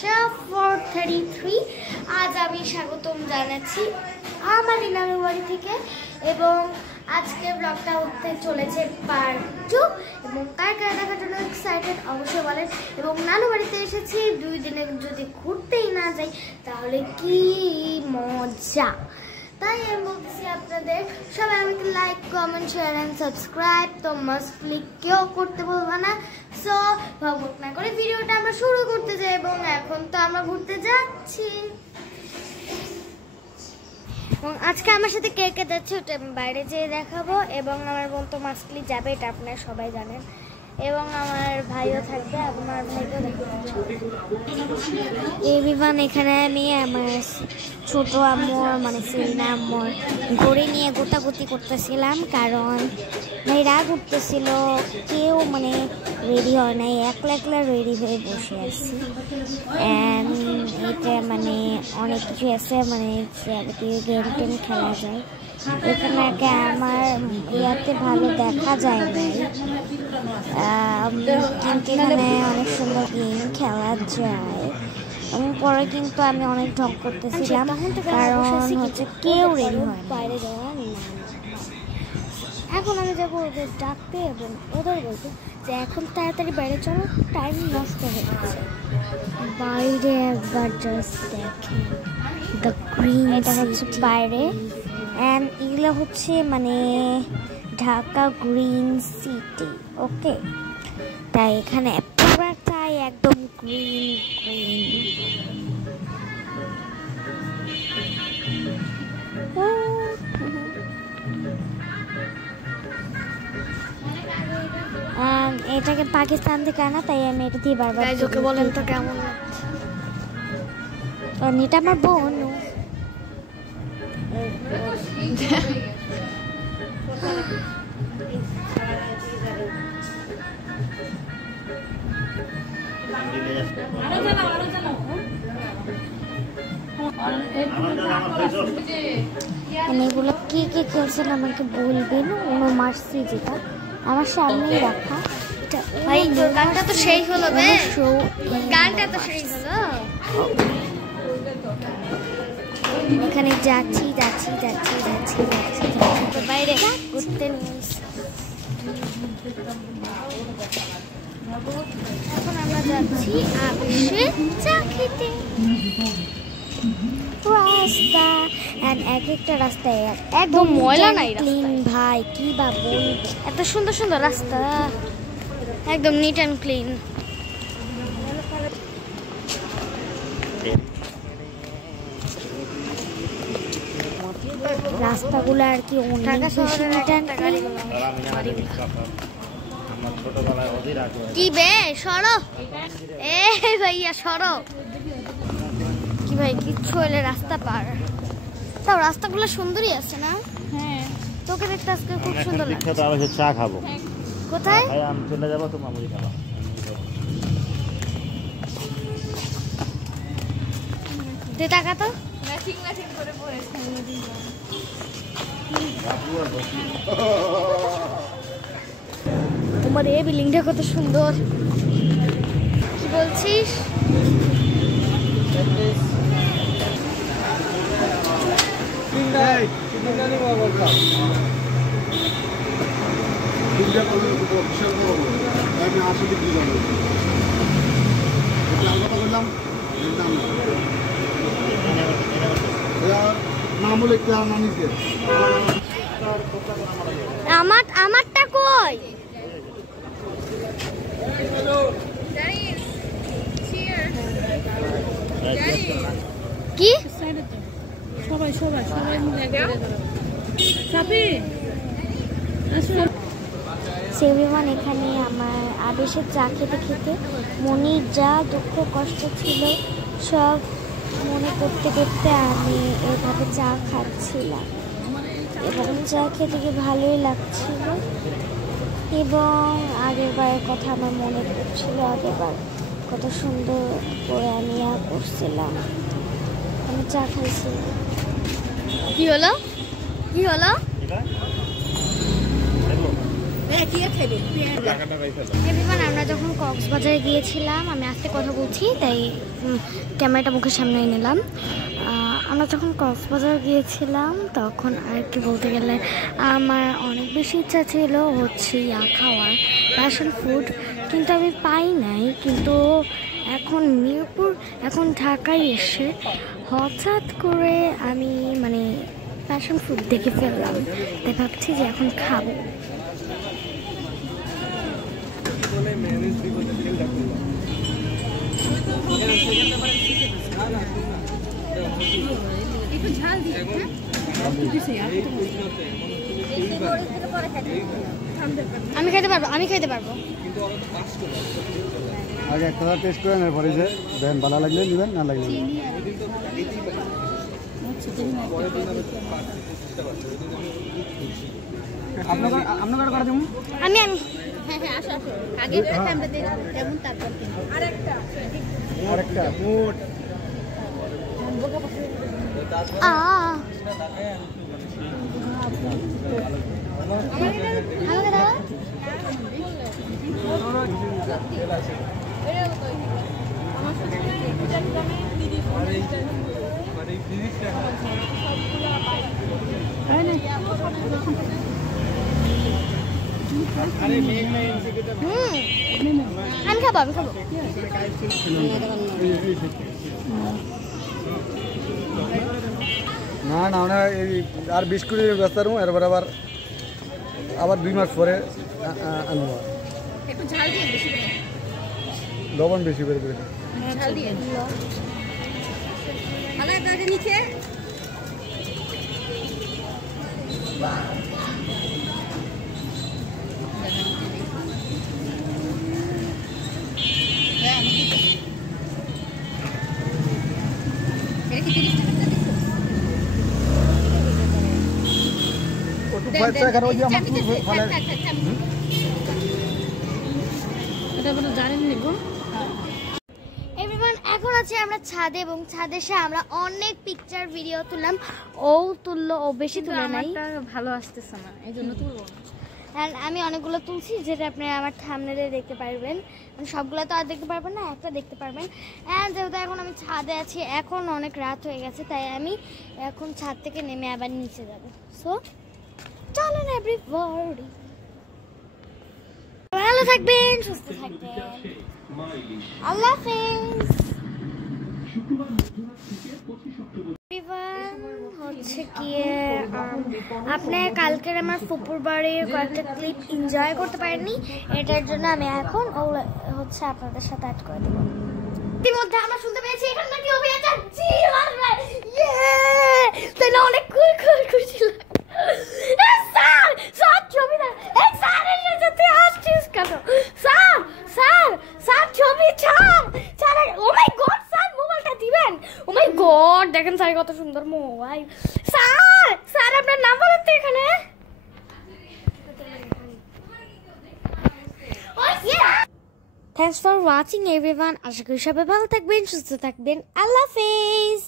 বাসা 433। আজ আমি স্বাগতম জানাচ্ছি আমার নানুর বাড়ি থেকে এবং আজকে ব্লগটা উঠতে চলেছে পার্ট 2 এবং কার কার দেখার জন্য এক্সাইটেড অবশ্যই বলেন। এবং নানু বাড়িতে এসেছি 2 দিনে যদি ঘুরতেই না যাই তাহলে কি মজা। তাই আমি বলছি আপনাদের সবাই আমাকে like comment share and subscribe তো মাস্টলি কেউ করতে বলবো না। সো ভাবুক না করে ভিডিওটা আমরা শুরু করতে যাই এবং এখন তো আমরা ঘুরতে যাচ্ছি এবং আজকে আমার সাথে কে কে যাচ্ছে ওটা আমি বাইরে যেয়ে দেখাবো এবং আমার বোন তো মাস্টলি যাবে, এটা আপনারা সবাই জানেন, এবং আমার ভাইও থাকবে, আমার ভাইকে এভিমান। এখানে আমি আমার ছোট আম্মুর মানে সেলিনা আম্মুর ঘুরে নিয়ে গোটাগুটি করতেছিলাম, কারণ ভাইরা ঘুরতেছিল, কেউ মানে রেডি হয় নাই, একলা একলা রেডি হয়ে বসে আছি। অ্যান্ড এটা মানে অনেক কিছু আছে, মানে গেম টেম খেলা যায় এখানে। আমার ইয়াতে ভালো দেখা যায় না, কিন্তু এখানে অনেক সুন্দর গেম খেলা যায়। এবং পরে কিন্তু আমি অনেক ঢং করতেছিলাম কারণ হচ্ছে কেউ রেডি হয় বাইরে যাওয়া না। এখন আমি যাবো ওদের ডাকতে এবং ওদের বলতে যে এখন তাড়াতাড়ি বাইরে চলো, টাইম নষ্ট হচ্ছে। বাইরে একবার জাস্ট দেখেন দ্য গ্রিন, এটা হচ্ছে বাইরে। অ্যান্ড এগুলো হচ্ছে মানে ঢাকা গ্রিন সিটি, ওকে। তাই এখানে পুরাটাই একদম গ্রিন গ্রিন। এটাকে পাকিস্তান থেকে আনা, তাই আমি এটা দিয়ে বারবার বলেন তো কেমন লাগছে। এটা আমার বোন, এগুলো কে কে খেলছেন আমাকে বলবেন। ওনো মারছি যেটা আমার সামনেই রাখা, ভাই গানটা তো সেই হলো, গানটা তো সেই হলো। এখানে যাচ্ছি যাচ্ছি যাচ্ছি যাচ্ছি যাচ্ছি বাইরে ঘুরতে নিয়ে। এখন আমরা যাচ্ছি আবেশে চা খেতে। রাস্তা এক একটা রাস্তায় একদম ময়লা নাই, ক্লিন ভাই, কি বা বল, এত সুন্দর সুন্দর রাস্তা, একদম নিট অ্যান্ড ক্লিন। রাস্তাগুলো আর কি অনেক বেশি নিট অ্যান্ড ক্লিন। কি বে সরো, এ ভাইয়া সরো, কি ভাই কিচ্ছু হলে রাস্তা পার। তাও রাস্তাগুলো সুন্দরই আছে না? হ্যাঁ, তোকে দেখতে আজকে খুব সুন্দর লাগছে। চা খাবো কোথায়? আমি চলে যাবো, তো মামুরি খাবো। তুই টাকা তো ম্যাচিং ম্যাচিং করে পড়েছে। তোমার এই বিল্ডিংটা কত সুন্দর, কি বলছিস? আমারটা কই? কি সবাই সবাই সবাই সেভিমান। এখানে আমার আবেশের চা খেতে খেতে মনির যা দুঃখ কষ্ট ছিল সব মনে করতে করতে আমি এভাবে চা খাচ্ছিলাম এবং চা খেতে গিয়ে ভালোই লাগছিল। এবং আগেরবারের কথা আমার মনে পড়ছিল, আগেরবার কত সুন্দর করে আমি করছিলাম। আমি চা খাইছি। কি হলো কি হলো? এভরিওয়ান, আমরা যখন কক্সবাজারে গিয়েছিলাম, আমি আজকে কথা বলছি তাই ক্যামেরাটা মুখের সামনে নিলাম। আমরা যখন কক্সবাজার গিয়েছিলাম তখন আর কি বলতে গেলে আমার অনেক বেশি ইচ্ছা ছিল হচ্ছে খাওয়ার প্যাশন ফুড, কিন্তু আমি পাই নাই। কিন্তু এখন মিরপুর, এখন ঢাকায় এসে হঠাৎ করে আমি মানে প্যাশন ফুড দেখে ফেললাম, তাই ভাবছি যে এখন খাবো। আমি খাইতে পারবো, আমি খাইতে পারবো। আগে একটা টেস্ট করেন, এরপরে যে দেন ভালো লাগলে নেবেন, না লাগলে আপনার করে দেবো। আমি আরেকটা মোট আমাকে দাও। আমি খাবো, আমি খাবো। না না আমরা এই আর বিস্কুটের ব্যবস্থা করবো, এরপর আবার 2 মাস পরে আনবো। লবণ বেশি করে দেবে। এভরিওয়ান, এখন আছে আমরা ছাদে, এবং ছাদে এসে আমরা অনেক পিকচার ভিডিও তুললাম। ও তুললো, ও বেশি তুলে নাই, ভালো আসতেছে না, এই জন্য তুলবো। আর আমি অনেকগুলো তুলছি, যেটা আপনি আমার থাম্বনেলে দেখতে পারবেন। সবগুলো তো আর দেখতে পারবেন না, একটা দেখতে পারবেন। অ্যান্ড যেহেতু এখন আমি ছাদে আছি, এখন অনেক রাত হয়ে গেছে, তাই আমি এখন ছাদ থেকে নেমে আবার নিচে যাব। সো চলেন এভরিবডি, ভালো থাকবেন, সুস্থ থাকবেন, আল্লাহ হাফেজ। হচ্ছে গিয়ে আপনি কালকের আমার ফুপুর বাড়ির কয়েকটা ক্লিপ এনজয় করতে পারেননি, এটার জন্য আমি এখন হচ্ছে আপনাদের সাথে অ্যাড করে দেবো। ইতিমধ্যে আমরা শুনতে পেয়েছি এখানে নাকি অভিনয় যাচ্ছি, তাই না? অনেক খুশি লাগে। স্যার স্যার ছবি না, স্যার এর সাথে আসছিস কেন? স্যার স্যার স্যার ছবি ছাড় ছাড়। ও মাই গড স্যার, মোবাইলটা দিবেন? ও মাই গড, দেখেন স্যার কত সুন্দর মোবাইল। স্যার স্যার আপনার নাম বলেন তো এখানে। Thanks for watching everyone. আশা করি সবাই ভালো থাকবেন, সুস্থ থাকবেন। আল্লাহ হাফেজ।